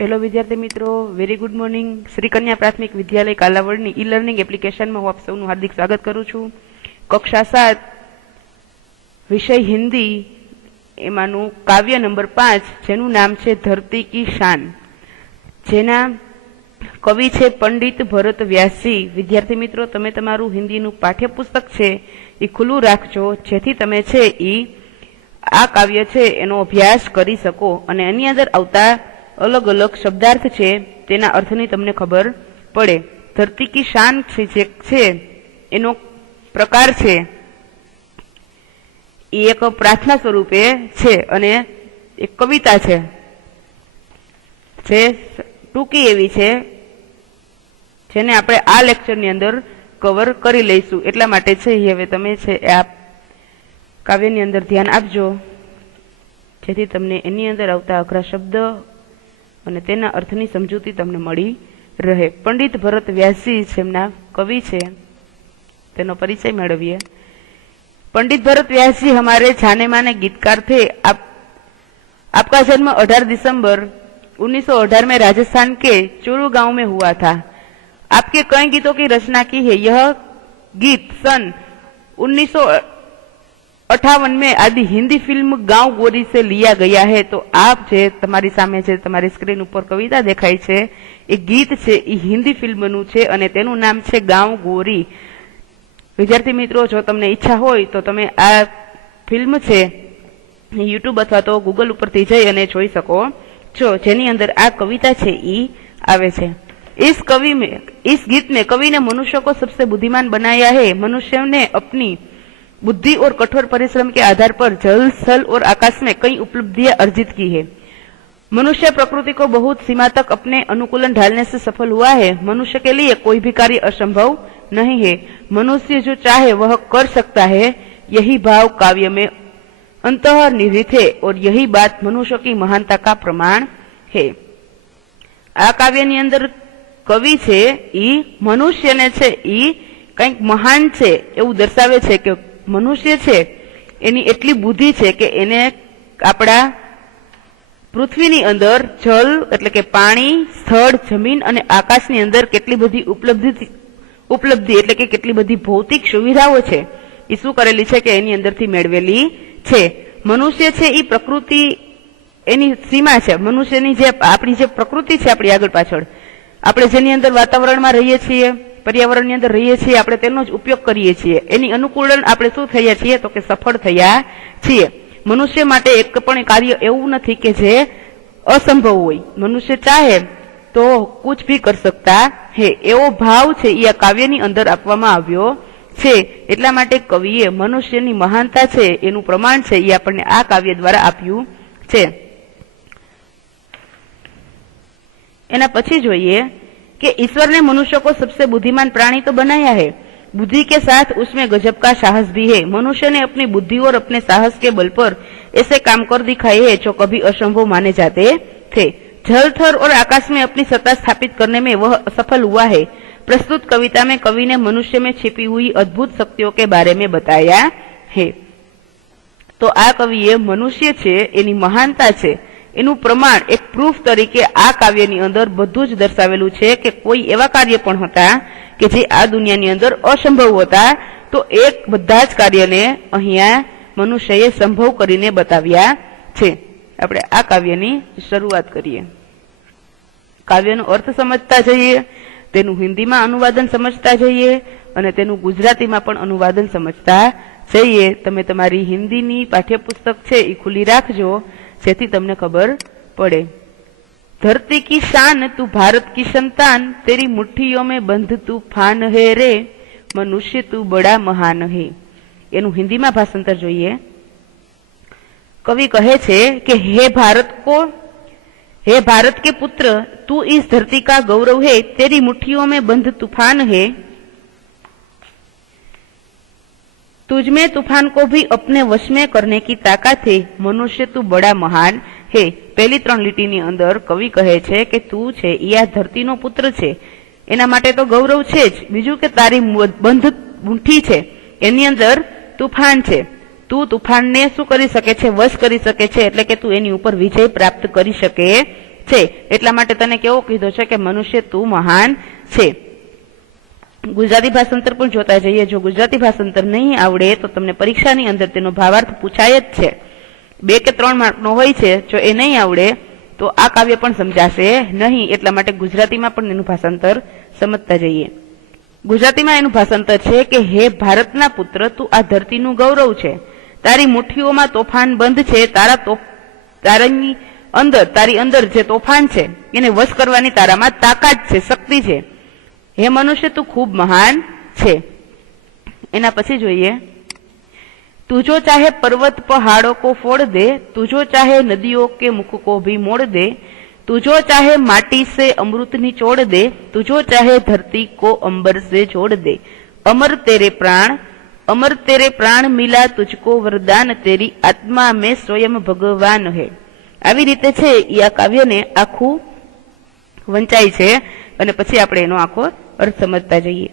Hello વિદ્યાર્થી મિત્રો, very good morning. Shri કન્યા પ્રાથમિક વિદ્યાલય કાલાવડની ઈ લર્નિંગ એપ્લિકેશનમાં હું આપ સૌનું હાર્દિક સ્વાગત કરું છું. કક્ષા 7 વિષય હિન્દી, એમાંનું કાવ્ય નંબર 5 જેનું નામ છે ધરતી કી શાન, જેના કવિ છે પંડિત ભરત વ્યાસજી. વિદ્યાર્થી મિત્રો, તમે તમારું હિન્દીનું પાઠ્યપુસ્તક છે એ ખુલ્લું રાખજો, જેથી તમે છે એ આ કાવ્ય છે એનો અભ્યાસ કરી શકો અને એની અંદર આવતા અલગ અલગ શબ્દાર્થ છે તેના અર્થની તમને ખબર પડે. ધરતી કી શાન જે છે એનો પ્રકાર છે એ એક પ્રાર્થના સ્વરૂપે છે અને એક કવિતા છે જે ટૂંકી એવી છે, જેને આપણે આ લેક્ચરની અંદર કવર કરી લઈશું. એટલા માટે છે હવે તમે છે આ કાવ્યની અંદર ધ્યાન આપજો, જેથી તમને એની અંદર આવતા અઘરા શબ્દ અને તેના અર્થની સમજૂતી તમને મળી રહે. पंडित भरत व्यास जी જેમના कवि છે તેનો परिचय મેળવીએ. पंडित भरत व्यास जी हमारे जाने माने गीतकार थे. आपका जन्म 18 दिसंबर 1918 में राजस्थान के चूरू गांव में हुआ था. आपके कई गीतों की रचना की है. यह गीत सन 1958 में आदि हिंदी फिल्म गांव गोरी से लिया गया है. तो आप जे તમારી સામે જે તમારી સ્ક્રીન ઉપર કવિતા દેખાય છે એ ગીત છે એ હિન્દી ફિલ્મનું છે અને તેનું નામ છે ગાંવ ગોરી. વિદ્યાર્થી મિત્રો, જો તમને ઈચ્છા હોય તો તમે આ ફિલ્મ છે યુટ્યુબ અથવા તો ગૂગલ ઉપરથી જઈ અને જોઈ શકો છો, જેની અંદર આ કવિતા છે એ આવે છે. इस गीत में कवि ने मनुष्य को सबसे बुद्धिमान बनाया है. मनुष्य ने अपनी बुद्धि और कठोर परिश्रम के आधार पर जल, स्थल और आकाश में कई उपलब्धियां अर्जित की है. मनुष्य प्रकृति को बहुत सीमा तक अपने अनुकूलन ढालने से सफल हुआ है. मनुष्य के लिए कोई भी कार्य असंभव नहीं है. मनुष्य जो चाहे वह कर सकता है. यही भाव काव्य में अंतर्निहित है और यही बात मनुष्य की महानता का प्रमाण है. आ काव्यની અંદર કવિ છે ઈ મનુષ્યને છે ઈ કંઈક મહાન છે એવું દર્શાવે છે કે મનુષ્ય છે એની એટલી બુદ્ધિ છે કે એને આપણા પૃથ્વીની અંદર જલ એટલે કે પાણી, સ્થળ, જમીન અને આકાશની અંદર કેટલી બધી ઉપલબ્ધિ એટલે કે કેટલી બધી ભૌતિક સુવિધાઓ છે એ શું કરેલી છે કે એની અંદરથી મેળવેલી છે. મનુષ્ય છે એ પ્રકૃતિ એની સીમા છે. મનુષ્યની જે આપણી જે પ્રકૃતિ છે આપણી આગળ પાછળ આપણે જેની અંદર વાતાવરણમાં રહીએ છીએ, પર્યાવરણની અંદર રહીએ છીએ, આપણે તેનો જ ઉપયોગ કરીએ છીએ. એની અનુકૂલન આપણે શું થયા છીએ તો કે સફળ થયા છીએ. મનુષ્ય માટે એક પણ કાર્ય એવું નથી કે જે અસંભવ હોય. મનુષ્ય ચાહે તો કુછ ભી કર સકતા હે, એવો ભાવ છે એ આ કાવ્યની અંદર આપવામાં આવ્યો છે. એટલા માટે કવિએ મનુષ્યની મહાનતા છે એનું પ્રમાણ છે એ આપણને આ કાવ્ય દ્વારા આપ્યું છે. एना पछी जोइए कि ईश्वर ने मनुष्य को सबसे बुद्धिमान प्राणी तो बनाया है. बुद्धि के साथ उसमें गजब का साहस भी है. मनुष्य ने अपनी बुद्धि और अपने साहस के बल पर ऐसे काम कर दिखाए हैं जो कभी असंभव माने जाते थे. जल, थल और आकाश में अपनी सत्ता स्थापित करने में वह सफल हुआ है. प्रस्तुत कविता में कवि ने मनुष्य में छिपी हुई अद्भुत शक्तियों के बारे में बताया है. तो आ कविए मनुष्य छे एनी महानता छे એનું પ્રમાણ એક પ્રૂફ તરીકે આ કાવ્યની અંદર બધું જ દર્શાવેલું છે કે કોઈ એવા કાર્ય પણ હતા કે જે આ દુનિયાની અંદર અસંભવ હતા, તો એક બધા જ કાર્યને અહીંયા મનુષ્યએ સંભવ કરીને બતાવ્યા છે. આપણે આ કાવ્યની શરૂઆત કરીએ. કાવ્યનો અર્થ સમજતા જઈએ, તેનું હિન્દીમાં અનુવાદન સમજતા જઈએ અને તેનું ગુજરાતીમાં પણ અનુવાદન સમજતા જઈએ. તમે તમારી હિન્દીની પાઠ્યપુસ્તક છે એ ખુલ્લી રાખજો, જેથી તમને ખબર પડે. धरती की शान तू भारत की संतान, तेरी मुट्ठियों में बंध तूफान है रे, मनुष्य तू बड़ा महान है. एनु हिंदी में भाषांतर जोइए. कवि कहे छे कि हे भारत के पुत्र, तू इस धरती का गौरव है. तेरी मुट्ठियों में बंध तूफान है. तुझमें तूफान को भी अपने वश में करने की ताकत है. मनुष्य तू बड़ा महान है. पहली 3 લીટીની અંદર કવિ કહે છે કે તું છે એ આ ધરતીનો પુત્ર છે, એના માટે તો ગૌરવ છે જ. બીજું કે તારી બંધ મુઠ્ઠી છે એની અંદર તુફાન છે. તું તુફાનને શું કરી શકે છે? વશ કરી શકે છે, એટલે કે તું એની ઉપર વિજય પ્રાપ્ત કરી શકે છે, એટલા માટે તને કેવો કીધો છે કે મનુષ્ય તું મહાન છે. ગુજરાતી ભાષાંતર પણ જોતા જઈએ. જો ગુજરાતી ભાષાંતર નહીં આવડે તો તમને પરીક્ષાની અંદર તેનો ભાવાર્થ પૂછાય જ છે. 2 કે 3 માર્કનો હોય છે. જો એ નહીં આવડે તો આ કાવ્ય પણ સમજાશે નહીં. એટલા માટે ગુજરાતીમાં પણ એનું ભાષાંતર સમજતા જઈએ. ગુજરાતીમાં એનું ભાષાંતર છે કે હે ભારતના પુત્ર, તું આ ધરતીનું ગૌરવ છે. તારી મુઠ્ઠીઓમાં તોફાન બંધ છે. તારી અંદર જે તોફાન છે એને વશ કરવાની તારામાં તાકાત છે, શક્તિ છે. હે મનુષ્ય, તું ખૂબ મહાન છે. એના પછી જોઈએ, તુજો ચાહે પર્વત પહાડો કો ફોડ દે, તુજો ચાહે નદીઓ કે મુખ को भी मोड़ दे, तुझो चाहे माटी से अमृत निचोड़ दे, तुझो चाहे धरती को अंबर से जोड़ दे, अमर तेरे प्राण मिला तुझको वरदान, तेरी आत्मा में स्वयं भगवान है. આવી રીતે છે એ આ કાવ્યને આખું વંચાય છે અને પછી આપણે એનો આખો અર્થ સમજતા જઈએ.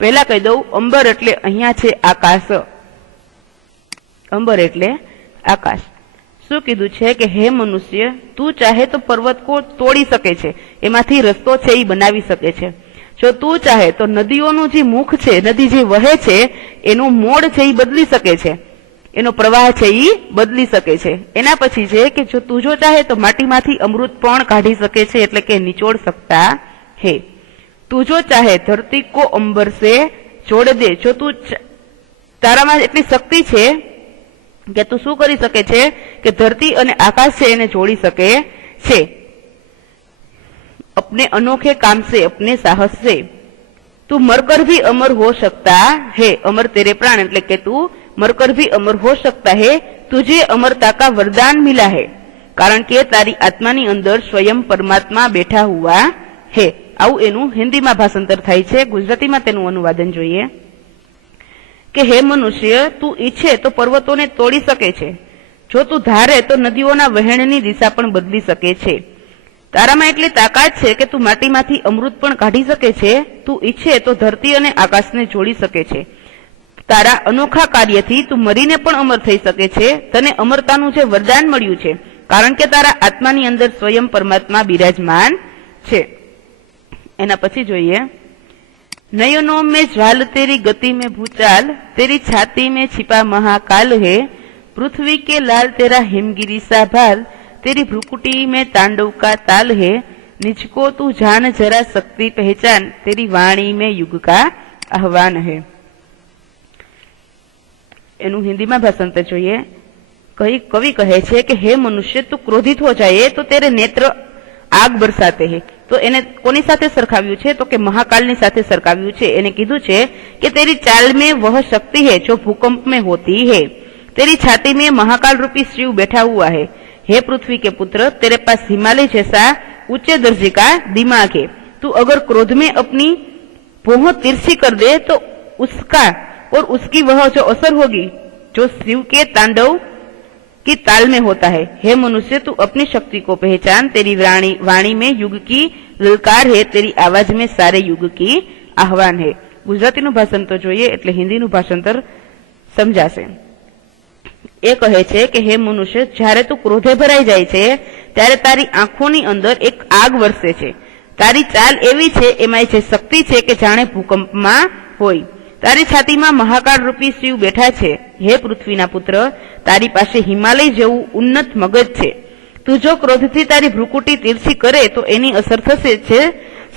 પહેલા કહી દઉં, અંબર એટલે અહીંયા છે આકાશ. અંબર એટલે આકાશ. શું કીધું છે કે હે મનુષ્ય, તું ચાહે તો પર્વત કો તોડી શકે છે, એમાંથી રસ્તો છે એ બનાવી શકે છે. જો તું ચાહે તો નદીઓનું જે મુખ છે, નદી જે વહે છે એનું મોડ છે એ બદલી શકે છે, એનો પ્રવાહ છે એ બદલી શકે છે. એના પછી છે કે જો તું જો ચાહે તો માટીમાંથી અમૃત પણ કાઢી શકે છે, એટલે કે નિચોડ શકતા હે. તું જો ચાહે ધરતી કો અંબર સે જોડ દે, જો તું તારામાં એટલી શક્તિ છે કે તું શું કરી શકે છે કે ધરતી અને આકાશ છે એને જોડી શકે છે. अपने अनोखे काम से, अपने साहस से तू मरकर भी अमर हो सकता है. अमर तेरे प्राण એટલે કે તું मरकर भी अमर हो सकता है. तुझे अमरता का वरदान मिला है कारण કે તારી આત્માની અંદર સ્વયં પરમાત્મા બેઠા હુઆ હે. આવું એનું હિન્દીમાં ભાષાંતર થાય છે. ગુજરાતીમાં તેનું અનુવાદન જોઈએ કે હે મનુષ્ય, તું ઈચ્છે તો પર્વતોને તોડી શકે છે, જો તું ધારે તો નદીઓના વહેણની દિશા પણ બદલી શકે છે. તારામાં એટલી તાકાત છે કે તું માટીમાંથી અમૃત પણ કાઢી શકે છે. તું ઈચ્છે તો ધરતી અને આકાશને જોડી શકે છે. તારા અનોખા કાર્યથી તું મરીને પણ અમર થઈ શકે છે. તને અમરતાનું જે વરદાન મળ્યું છે કારણ કે તારા આત્માની અંદર સ્વયં પરમાત્મા બિરાજમાન છે. એના પછી જોઈએ, नयनों में ज्वाल तेरी गति में भूचाल, तेरी छाती में छिपा महाकाल है, पृथ्वी के लाल तेरा हिमगिरी सा भाल, तेरी भ्रुकुटी में तांडव का ताल है, निजको तू जान जरा शक्ति पहचान, तेरी वाणी में युग का आह्वान है. એનું હિન્દીમાં ભાષાંતર જોઈએ. કવિ કહે છે કે હે મનુષ્ય, તું ક્રોધિત હો જાય તો તેરે નેત્ર આગ બરસાતે હે. તો એને કોની સાથે સરખાવ્યું છે તો કે મહાકાલની સાથે સરખાવ્યું છે. એને કીધું છે કે તેરી ચાલ में वह शक्ति है जो भूकंप में होती है, तेरी छाती में महाकाल रूपी शिव बैठा हुआ है. हे पृथ्वी के पुत्र, तेरे पास हिमालय जैसा ऊंचे दर्जे का दिमाग है. तू अगर क्रोध में अपनी भौं तिरछी कर दे तो उसका और उसकी वह जो असर होगी जो शिव के तांडव की ताल में होता है. हे मनुष्य, तू अपनी शक्ति को पहचान, तेरी वाणी में युग की ललकार है, तेरी आवाज में सारे युग की आह्वान है. ગુજરાતીનું ભાષાંતર જોઈએ એટલે હિન્દીનું ભાષાંતર સમજાશે. એ કહે છે કે હે મનુષ્ય, જ્યારે તું ક્રોધે ભરાઈ જાય છે ત્યારે તારી આંખોની અંદર એક આગ વરસે છે. તારી ચાલ એવી છે, એમાં જે શક્તિ છે કે જાણે ભૂકંપમાં હોય. તારી છાતીમાં મહાકાળ રૂપી શિવ બેઠા છે. હે પૃથ્વીના પુત્ર, તારી પાસે હિમાલય જેવું ઉન્નત મગજ છે. તું જો ક્રોધથી તારી ભ્રુકુટી તીરછી કરે તો એની અસર થશે છે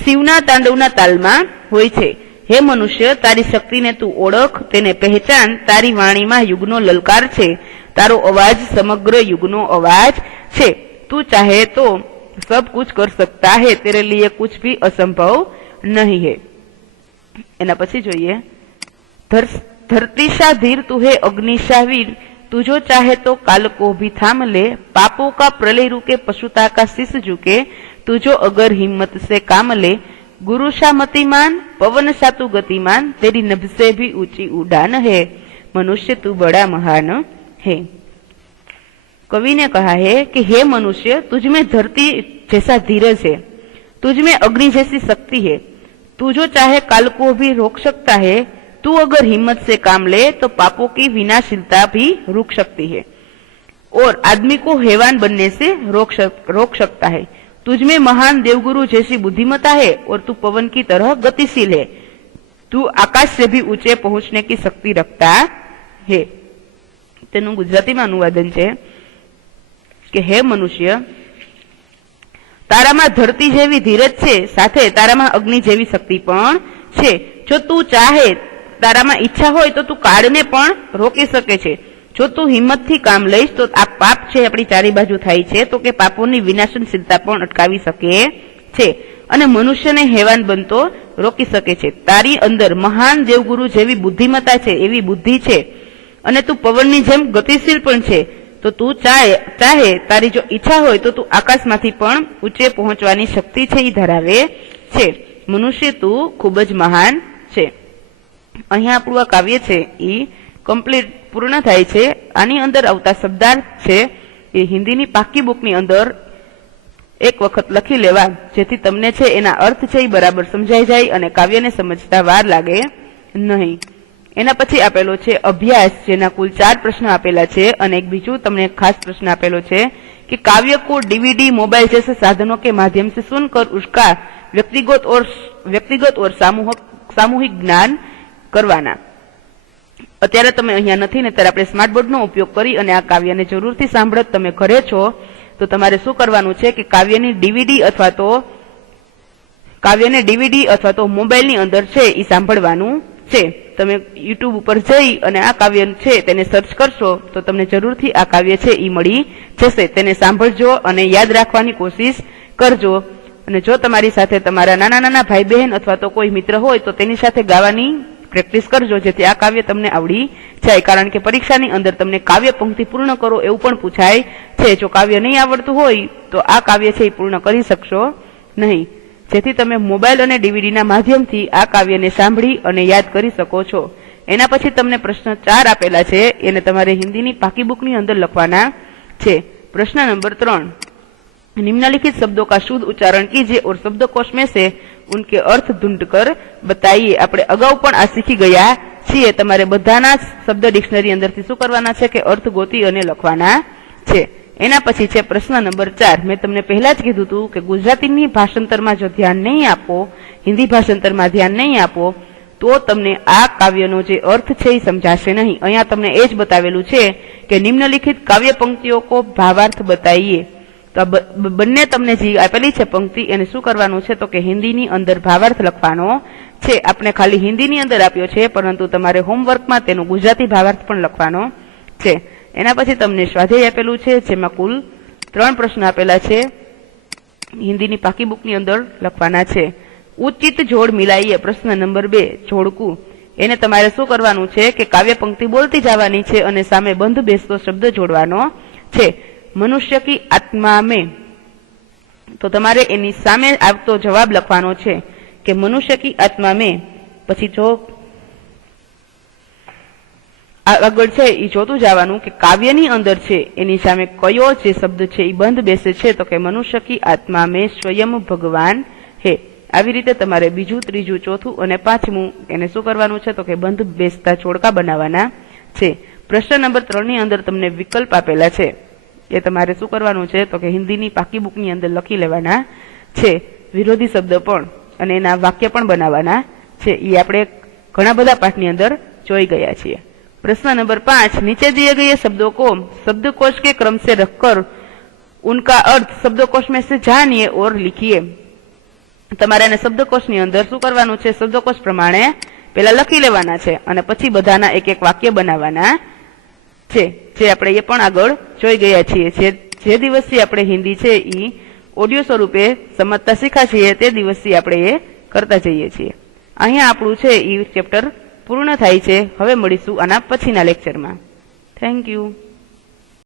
શિવના તાંડવના તાલમાં હોય છે. હે મનુષ્ય, તારી શક્તિને તું ઓળખ, તેને પહેચાન. તારી વાણીમાં યુગનો લલકાર છે, તારો અવાજ સમગ્ર યુગનો અવાજ છે. તું ચાહે તો सब कुछ कर सकता है, तेरे लिए कुछ भी असंभव नहीं है. एना પછી જોઈએ, धरती सा धीर तू है अग्निशा वीर, तू जो चाहे तो काल को भी थाम ले, पापों का प्रलय रुके पशुता का शीश झुके, तू जो अगर हिम्मत से काम ले, गुरु सा मतिमान पवन सा तू गतिमान, तेरी नभ से भी ऊंची उड़ान है, मनुष्य तू बड़ा महान है. कवि ने कहा है कि हे मनुष्य, तुझ में धरती जैसा धीरज है, तुझ में अग्नि जैसी शक्ति है, तू जो चाहे काल को भी रोक सकता है, तू अगर हिम्मत से काम ले तो पापों की विनाशीलता भी रुक सकती है और आदमी को हैवान बनने से रोक सकता है. तुझ में महान देवगुरु जैसी बुद्धिमत्ता है और तू पवन की तरह गतिशील है, तू आकाश से भी ऊंचे पहुंचने की शक्ति रखता है। तेनु गुजराती में अनुवादन है कि हे मनुष्य, तारामां धरती जेवी धीरज छे, साथे तारामां अग्नि जेवी शक्ति पण छे। जो तू चाहे, तारामां इच्छा होय तो तू काळने पण रोकी शके छे। जो तू हिम्मतथी काम लईश तो आ पाप छे आपणी चारे बाजु थाय छे, तो के पापोनी विनाशनशीलता पण अटकावी शके छे अने मनुष्यने हेवान बनतो रोकी शके छे। तारी अंदर महान देवगुरु जेवी बुद्धिमत्ता छे, एवी बुद्धि छे अने तू पवननी जेम गतिशील पण छे। तो तू चाहे तारी जो इच्छा होय तो तू आकाशमांथी पण ऊंचे पहोंचवानी शक्ति छे ई धरावे छे। मनुष्य तू खूब ज महान छे। अहीं आपणुं आ काव्य छे ई कम्प्लीट पूर्ण थाय छे। आनी अंदर आवता शब्दार्थ छे ए हिंदीनी पाकी बुकनी अंदर एक वखत लखी लेवा, जेथी तमने छे एना अर्थ छे ई बराबर समजाई जाय अने काव्यने समजता वार लागे नहीं। एना पछी आपेलो छे अभ्यास, जेना कुल 4 प्रश्न आपेला छे अने एक बीजू तमने खास प्रश्न आपेलो छे कि काव्य को डीवीडी, मोबाइल जैसे साधनों के माध्यम से सुनकर उसका व्यक्तिगत और सामूहिक ज्ञान करवाना। અત્યારે તમે અહીંયા નથી ને ત્યારે આપણે સ્માર્ટ બોર્ડનો ઉપયોગ કરી અને આ કાવ્યને જરૂરથી સાંભળત તમે ઘરે છો તો તમારે શું કરવાનું છે કે કાવ્યને ડીવીડી અથવા તો મોબાઈલની અંદર છે એ સાંભળવાનું છે। તમે યુટ્યુબ ઉપર જઈ અને આ કાવ્ય છે તેને સર્ચ કરશો તો તમને જરૂરથી આ કાવ્ય છે એ મળી જશે। તેને સાંભળજો અને યાદ રાખવાની કોશિશ કરજો। અને જો તમારી સાથે તમારા નાના નાના ભાઈ બહેન અથવા તો કોઈ મિત્ર હોય તો તેની સાથે ગાવાની પ્રેક્ટિસ કરજો, જેથી આ કાવ્ય તમને આવડી જાય। કારણ કે પરીક્ષાની અંદર તમને કાવ્ય પંક્તિ પૂર્ણ કરો એવું પણ પૂછાય છે। જો કાવ્ય નહીં આવડતું હોય તો આ કાવ્ય છે એ પૂર્ણ કરી શકશો નહીં, જેથી તમે મોબાઈલ અને ડીવીડીના માધ્યમથી આ કાવ્યને સાંભળી અને યાદ કરી શકો છો। એના પછી તમને પ્રશ્ન 4 આપેલા છે, એને તમારે હિન્દીની પાકી બુકની અંદર લખવાના છે। प्रश्न नंबर 3, निम्नलिखित शब्दों का शुद्ध उच्चारण कीजिए और शब्दकोश में से उनके अर्थ ढूंढकर बताइए। આપણે અગાઉ પણ આ શીખી ગયા છીએ। તમારે બધાના શબ્દ ડિક્શનરી અંદરથી શું કરવાના છે કે અર્થ ગોતી અને લખવાના છે। એના પછી છે પ્રશ્ન નંબર 4। મેં તમને પહેલા જ કીધું હતું કે ગુજરાતીની ભાષાંતરમાં જો ધ્યાન નહીં આપો, હિન્દી ભાષાંતરમાં ધ્યાન નહીં આપો તો તમને આ કાવ્યનો જે અર્થ છે એ સમજાશે નહીં। અહીંયા તમને એ જ બતાવેલું છે કે નિમ્નલિખિત કાવ્ય પંક્તિઓ કો ભાવાર્થ બતાઈએ। તો બંને તમને જે આપેલી છે પંક્તિ એને શું કરવાનું છે તો કે હિન્દીની અંદર ભાવાર્થ લખવાનો છે। આપણે ખાલી હિન્દીની અંદર આપ્યો છે, પરંતુ તમારે હોમવર્કમાં તેનો ગુજરાતી ભાવાર્થ પણ લખવાનો છે। એના પછી તમને સ્વાધ્યાય આપેલું છે, જેમાં કુલ 3 પ્રશ્ન આપેલા છે, હિન્દીની પાકી બુકની અંદર લખવાના છે। ઉચિત જોડ મિલાઈએ પ્રશ્ન નંબર 2 જોડકું। એને તમારે શું કરવાનું છે કે કાવ્ય પંક્તિ બોલતી જવાની છે અને સામે બંધ બેસતો શબ્દ જોડવાનો છે। मनुष्य की आत्मा में, तो तमारे एनी सामे आवतो जवाब लखवानो छे कि मनुष्य की आत्मा में, पछी जो आगळ छे ई जोतुं जवानुं कि काव्यनी अंदर छे एनी सामे कयो जे शब्द छे ई बंध बेसे छे तो कि मनुष्य की आत्मा में स्वयं भगवान है। આવી રીતે તમારે બીજું, ત્રીજું, ચોથું અને પાંચમું એને શું કરવાનું છે તો કે બંધ બેસતા જોડકા બનાવવાના છે। પ્રશ્ન નંબર 3 ની અંદર તમને વિકલ્પ આપેલા છે, એ તમારે શું કરવાનું છે તો કે હિન્દીની પાકી બુકની અંદર લખી લેવાના છે। વિરોધી શબ્દ પણ અને એના વાક્ય પણ બનાવવાના છે। એ આપણે ઘણા બધા પાઠની અંદર જોઈ ગયા છીએ। प्रश्न नंबर 5, नीचे दिए गए शब्दों को शब्दकोश के क्रम से रखकर उनका अर्थ शब्दकोश में से जानिए और लिखिए। તમારે એને શબ્દકોશની અંદર શું કરવાનું છે, શબ્દકોશ પ્રમાણે પહેલા લખી લેવાના છે અને પછી બધાના એક એક વાક્ય બનાવવાના છે, જે આપણે એ પણ આગળ જોઈ ગયા છીએ। જે દિવસથી આપણે હિન્દી છે એ ઓડિયો સ્વરૂપે સમજતા શીખા છીએ તે દિવસથી આપણે એ કરતા જઈએ છીએ। અહીંયા આપણું છે એ ચેપ્ટર પૂર્ણ થાય છે। હવે મળીશું આના પછીના લેક્ચરમાં। Thank you.